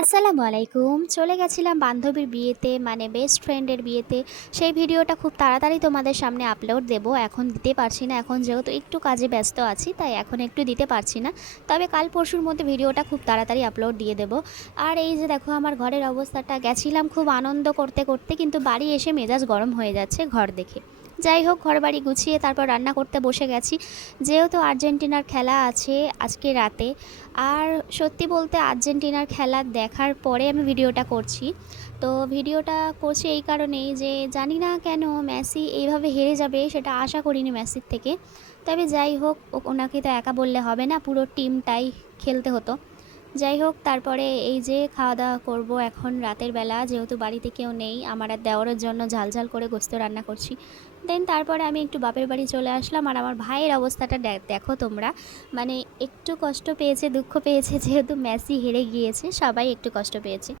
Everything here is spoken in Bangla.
আসসালামু আলাইকুম। চলে গেছিলাম বান্ধবীর বিয়েতে, মানে বেস্ট ফ্রেন্ডের বিয়েতে। সেই ভিডিওটা খুব তাড়াতাড়ি তোমাদের সামনে আপলোড দেব। এখন দিতে পারছি না, এখন যেহেতু একটু কাজে ব্যস্ত আছি তাই এখন একটু দিতে পারছি না। তবে কাল পরশুর মধ্যে ভিডিওটা খুব তাড়াতাড়ি আপলোড দিয়ে দেব। আর এই যে দেখো আমার ঘরের অবস্থাটা, গেছিলাম খুব আনন্দ করতে করতে, কিন্তু বাড়ি এসে মেজাজ গরম হয়ে যাচ্ছে ঘর দেখে। যাই হোক, ঘরবাড়ি গুছিয়ে তারপর রান্না করতে বসে গেছি, যেহেতু আর্জেন্টিনার খেলা আছে আজকে রাতে। আর সত্যি বলতে আর্জেন্টিনার খেলা দেখার পরে আমি ভিডিওটা করছি। তো ভিডিওটা করছি এই কারণেই যে জানি না কেন মেসি এইভাবে হেরে যাবে, সেটা আশা করিনি মেসির থেকে। তবে যাই হোক, ওনাকে তো একা বললে হবে না, পুরো টিমটাই খেলতে হতো। যাই হোক, তারপরে এই যে খাওয়া দাওয়া করবো এখন রাতের বেলা, যেহেতু বাড়িতে কেউ নেই। আমার আর দেওরের জন্য ঝাল ঝাল করে গোস্ত রান্না করছি। দেন তারপরে আমি একটু বাপের বাড়ি চলে আসলাম। আর আমার ভাইয়ের অবস্থাটা দেখো তোমরা, মানে একটু কষ্ট পেয়েছে, দুঃখ পেয়েছে, যেহেতু মেসি হেরে গিয়েছে, সবাই একটু কষ্ট পেয়েছে।